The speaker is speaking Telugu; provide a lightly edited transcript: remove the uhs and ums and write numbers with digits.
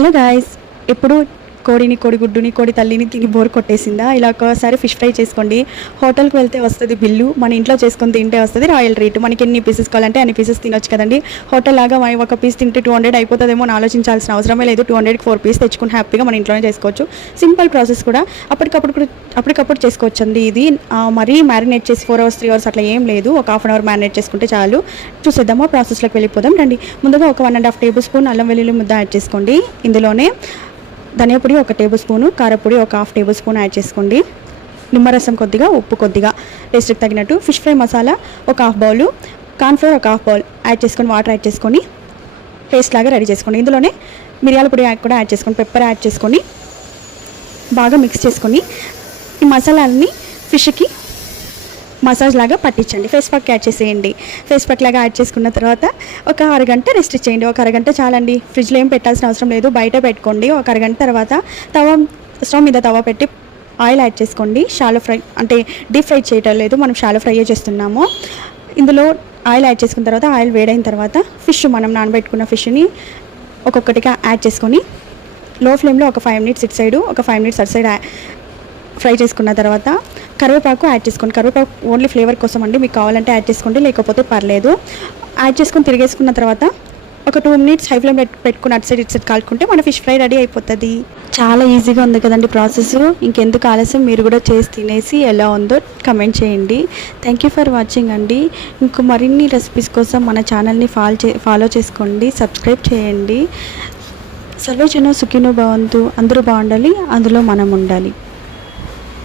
హలో గాయ్స్, ఎప్పుడు కోడిగుడ్డుని కోడి తల్లిని తిని బోర్ కొట్టేసిందా? ఇలా ఒకసారి ఫిష్ ఫ్రై చేసుకోండి. హోటల్కి వెళ్తే వస్తుంది బిల్లు, మన ఇంట్లో చేసుకొని తింటే వస్తుంది రాయల్ రేటు. మనకి ఎన్ని పీసెస్ కావాలంటే అన్ని పీసెస్ తినొచ్చు కదండి. హోటల్ లాగా ఒక పీస్ తింటే 200 అయిపోతుందేమో అని ఆలోచించాల్సిన అవసరమే లేదు. 200కి 4 పీస్ తెచ్చుకుని హ్యాపీగా మన ఇంట్లోనే చేసుకోవచ్చు. సింపుల్ ప్రాసెస్ కూడా అప్పటికప్పుడు చేసుకోవచ్చు అండి. ఇది మరీ మ్యారినేట్ చేసి 4 hours 3 hours అట్లా ఏం లేదు. ఒక హాఫ్ అన్ అవర్ మ్యారినేట్ చేసుకుంటే చాలు. చూసేద్దామా ప్రాసెస్లోకి వెళ్ళిపోదాం రండి. ముందుగా ఒక 1.5 టేబుల్ స్పూన్ అల్లం వెల్లుల్లి ముద్ద యాడ్ చేసుకోండి. ఇందులోనే ధనియా పొడి 1 టేబుల్ స్పూను, కారపొడి 1 హాఫ్ టేబుల్ స్పూన్ యాడ్ చేసుకోండి. నిమ్మరసం కొద్దిగా, ఉప్పు కొద్దిగా, టేస్ట్కి తగినట్టు. Fish fry masala 1 half bowl, cornflour 1 half bowl add చేసుకొని వాటర్ యాడ్ చేసుకొని పేస్ట్ లాగా రెడీ చేసుకోండి. ఇందులోనే మిరియాల పొడి కూడా యాడ్ చేసుకొని, పెప్పర్ యాడ్ చేసుకొని బాగా మిక్స్ చేసుకొని ఈ మసాలాలని ఫిష్కి మసాజ్ లాగా పట్టించండి. ఫేస్ ప్యాక్ యాడ్ చేసేయండి. ఫేస్ ప్యాక్ లాగా యాడ్ చేసుకున్న తర్వాత ఒక అరగంట రెస్ట్ చేయండి. ఒక అరగంట చాలండి. ఫ్రిడ్జ్లో ఏం పెట్టాల్సిన అవసరం లేదు, బయట పెట్టుకోండి. ఒక అరగంట తర్వాత స్టవ్ మీద తవా పెట్టి ఆయిల్ యాడ్ చేసుకోండి. షాలో ఫ్రై అంటే డీప్ ఫ్రై చేయటం లేదు, మనం షాలో ఫ్రై చేస్తున్నాము. ఇందులో ఆయిల్ యాడ్ చేసుకున్న తర్వాత ఆయిల్ వేడైన తర్వాత మనం నానబెట్టుకున్న ఫిష్ని ఒక్కొక్కటిగా యాడ్ చేసుకొని లో ఫ్లేమ్లో ఒక 5 minutes ఇటు సైడు, ఒక 5 minutes అటు సైడ్ ఫ్రై చేసుకున్న తర్వాత కరివేపాకు యాడ్ చేసుకోండి. కరివేపాకు ఓన్లీ ఫ్లేవర్ కోసం అండి, మీకు కావాలంటే యాడ్ చేసుకోండి, లేకపోతే పర్లేదు. యాడ్ చేసుకొని తిరిగేసుకున్న తర్వాత ఒక 2 minutes హై ఫ్లేమ్ పెట్టుకుని అటు సైడ్ ఇటు సైడ్ కాల్చుకుంటే మన ఫిష్ ఫ్రై రెడీ అయిపోతుంది. చాలా ఈజీగా ఉంది కదండి ప్రాసెస్. ఇంకెందుకు ఆలస్యం, మీరు కూడా చేసి తినేసి ఎలా ఉందో కమెంట్ చేయండి. థ్యాంక్ యూ ఫర్ వాచింగ్ అండి. ఇంకో మరిన్ని రెసిపీస్ కోసం మన ఛానల్ని ఫాలో చేసుకోండి, సబ్స్క్రైబ్ చేయండి. సర్వే జన సుఖినో భవంతు. అందరూ బాగుండాలి, అందులో మనం ఉండాలి.